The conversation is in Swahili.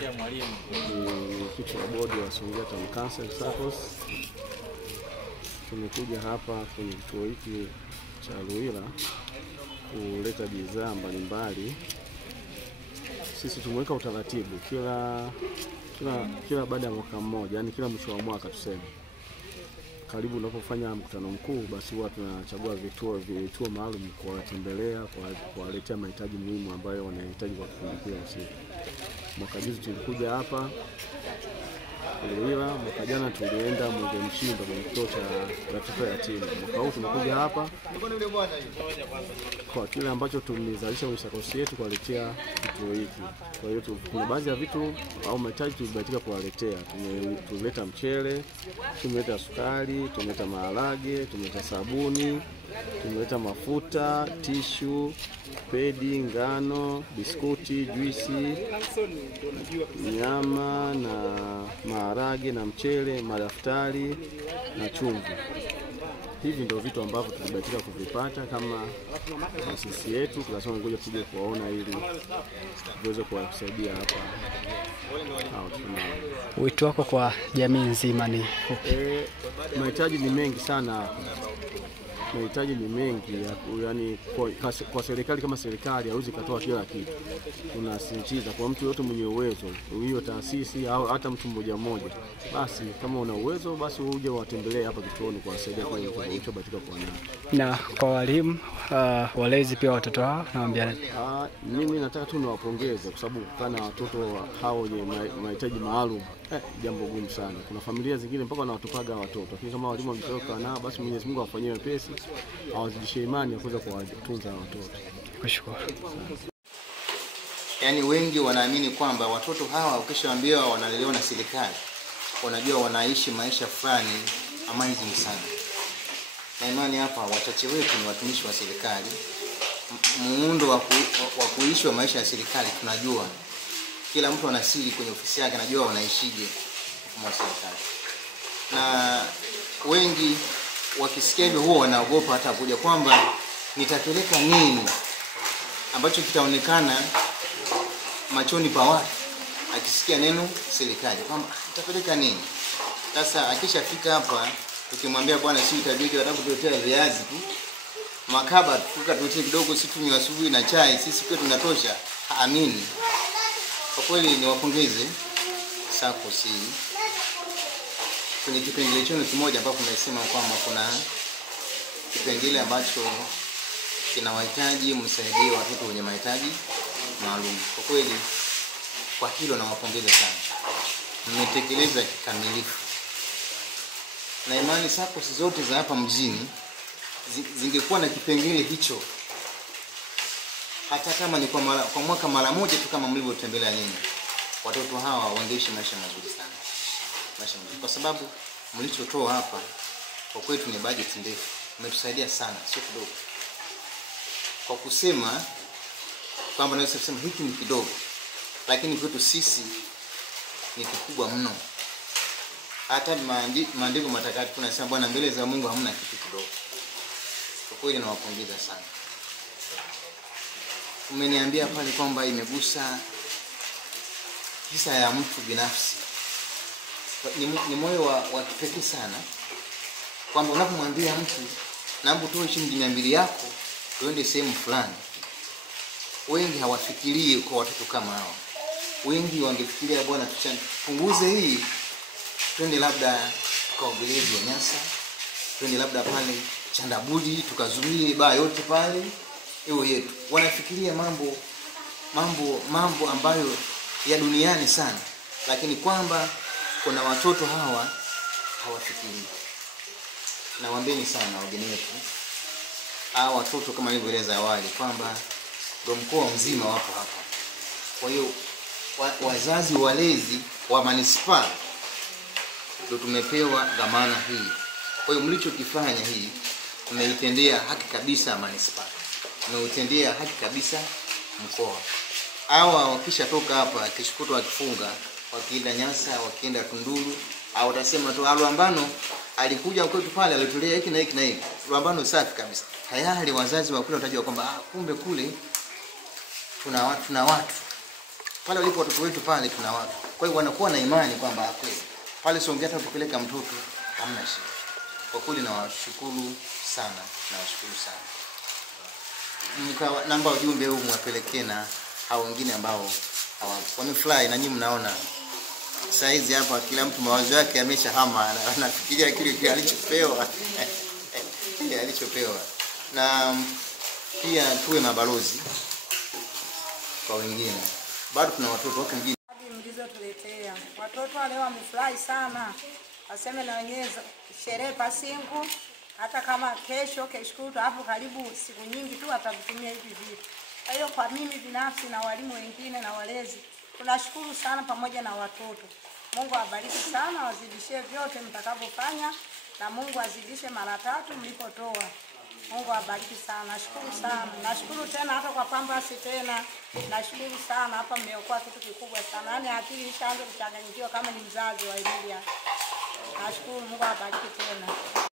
Kitu cha bodi wa Songea Town Council SACCOS. Tumekuja hapa kwenye kituo hiki cha Ruila kuleta bidhaa mbalimbali. Sisi tumeweka utaratibu kila baada ya mwaka mmoja, yani kila mwisho wa mwaka tuseme, karibu unapofanya mkutano mkuu, basi huwa tunachagua vituo maalum kuwatembelea, kuwaletea mahitaji muhimu ambayo wanahitaji kwa kipindi husika. Mwaka juzi tulikuja hapa Ruila, mwaka jana tulienda Mwenge Mchimba kwenye kituo cha watoto yatima. Mwaka huu tumekuja hapa kwa kile ambacho tumezalisha kwenye SACCOS yetu kuwaletea kituo hiki. Kwa hiyo kuna baadhi ya vitu au mahitaji tulibahatika kuwaletea. Tumeleta mchele, tumeleta sukari, tumeleta maharage, tumeleta sabuni, tumeleta mafuta, tishu, pedi, ngano, biskuti, juisi, nyama na maharage na mchele, madaftari na chumvi. Hivi ndio vitu ambavyo tulibahatika kuvipata kama taasisi yetu. Tunasema ngoja tuje kuwaona ili tuweze kuwasaidia hapa. Wito wako kwa jamii nzima ni upi? Mahitaji ni mengi sana. Mahitaji ni mengi, yani kwa serikali kama serikali hauwezi kutoa kila kitu. Tunasisitiza kwa mtu yote mwenye uwezo, hiyo taasisi au hata mtu mmoja mmoja, basi kama una uwezo basi uje watembelee hapa kituoni kuwasaidia kwa hicho batika kwa nani. Na kwa walimu walezi pia watoto hao naambia mimi nataka tu niwapongeze kwa sababu kana watoto hao wenye mahitaji maalum jambo gumu sana. Kuna familia zingine mpaka wanawatupaga watoto, lakini kama walimu wametoka nao basi Mwenyezi Mungu awafanyie wepesi, awazidishie imani ya kuweza kuwatunza watoto. Kushukuru. Yaani wengi wanaamini kwamba watoto hawa ukishaambiwa wanalelewa na serikali, wanajua wanaishi maisha fulani amazing sana. Na imani hapa wachache wetu ni watumishi wa serikali. Muundo wa kuishi wa maisha ya serikali tunajua. Kila mtu ana siri kwenye ofisi yake, anajua wanaishije kama serikali. Na wengi wakisikia hivyo huwa wanaogopa hata kuja kwamba nitapeleka nini ambacho kitaonekana machoni pa watu akisikia neno serikali, kwamba nitapeleka nini. Sasa akishafika hapa tukimwambia bwana sisi itabidi watakutuletea viazi tu, makaba tukatuletea kidogo, sisi tunywe asubuhi na chai, sisi kwetu tunatosha, haamini. Kwa kweli ni wapongeze SACCOS kwenye kipengele chenu kimoja ambapo tunasema kwamba kuna kipengele ambacho kinawahitaji msaidie watoto wenye mahitaji maalum. Kwa kweli kwa hilo na wapongeza sana. Mmetekeleza kikamilifu. Na imani SACCOS zote za hapa mjini zingekuwa na kipengele hicho, hata kama ni kwa mwaka mara moja tu kama mlivyotembelea nyinyi, watoto hawa wangeishi maisha mazuri sana. Maisha mazuri. Kwa sababu mlichotoa hapa kwa kwetu ni budget ndefu. Mmetusaidia sana, sio kidogo. Kwa kusema kwamba naweza kusema hiki ni kidogo, lakini kwetu sisi ni kikubwa mno. Hata maandiko matakatifu tunasema Bwana mbele za Mungu hamna kitu kidogo. Kwa kweli nawapongeza sana. Umeniambia pale kwamba imegusa kisa ya mtu binafsi. Ni moyo wa kipekee sana kwamba unapomwambia mtu naomba utoe shilingi 200 yako tuende sehemu fulani. Wengi hawafikirii kwa watoto kama hao. Wengi wangefikiria bwana tupunguze hii, twende labda tukaogelee Nyasa, twende labda pale Chandabudi tukazuie baa yote pale hiyo yetu. Wanafikiria mambo ambayo ya duniani sana, lakini kwamba kuna watoto hawa hawafikiri. Nawaambieni sana wageni wetu, hawa watoto kama nilivyoeleza awali kwamba ndio mkoa mzima wapo hapa. Kwa hiyo wazazi walezi wa manispaa ndio tumepewa dhamana hii. Kwa hiyo mlichokifanya hii mmeitendea haki kabisa manispaa. Mmeitendea haki kabisa mkoa. Hawa wakishatoka hapa kishikuto wakifunga, wakienda Nyasa, wakienda Tunduru, au watasema tu Lwambano alikuja kwetu pale alitolea hiki na hiki na hiki. Lwambano safi kabisa. Tayari wazazi wa kule watajua kwamba kumbe kule tuna watu pale walipo watoto wetu pale tuna watu. Kwa hiyo wanakuwa na imani kwamba kweli pale Songea tunapopeleka mtoto hamna shida. Kwa kweli nawashukuru sana, nawashukuru sana. Namba ujumbe huu mwapelekee na hao wengine ambao wamefly, na nyinyi mnaona saizi hapa kila mtu mawazo yake yameshahama, anafikiria kile alichopewa alichopewa. Na pia tuwe mabalozi kwa wengine. Bado tuna watoto wako mjini mlizotuletea. Watoto wale wamefurahi sana. Waseme na wenyewe sherehe Pasingu, hata kama kesho kutwa hapo karibu siku nyingi tu atavitumia hivi vitu. Kwa hiyo kwa mimi binafsi na walimu wengine na walezi tunashukuru sana pamoja na watoto. Mungu awabariki sana, wazidishie vyote mtakavyofanya, na Mungu azidishe mara 3 mlipotoa. Mungu awabariki sana. Nashukuru sana. Nashukuru tena hata kwa Pampers tena. Nashukuru sana, hapa mmeokoa kitu kikubwa sana. Yaani akili ishaanza kuchanganyikiwa kama ni mzazi wa Emilia. Nashukuru, Mungu awabariki tena.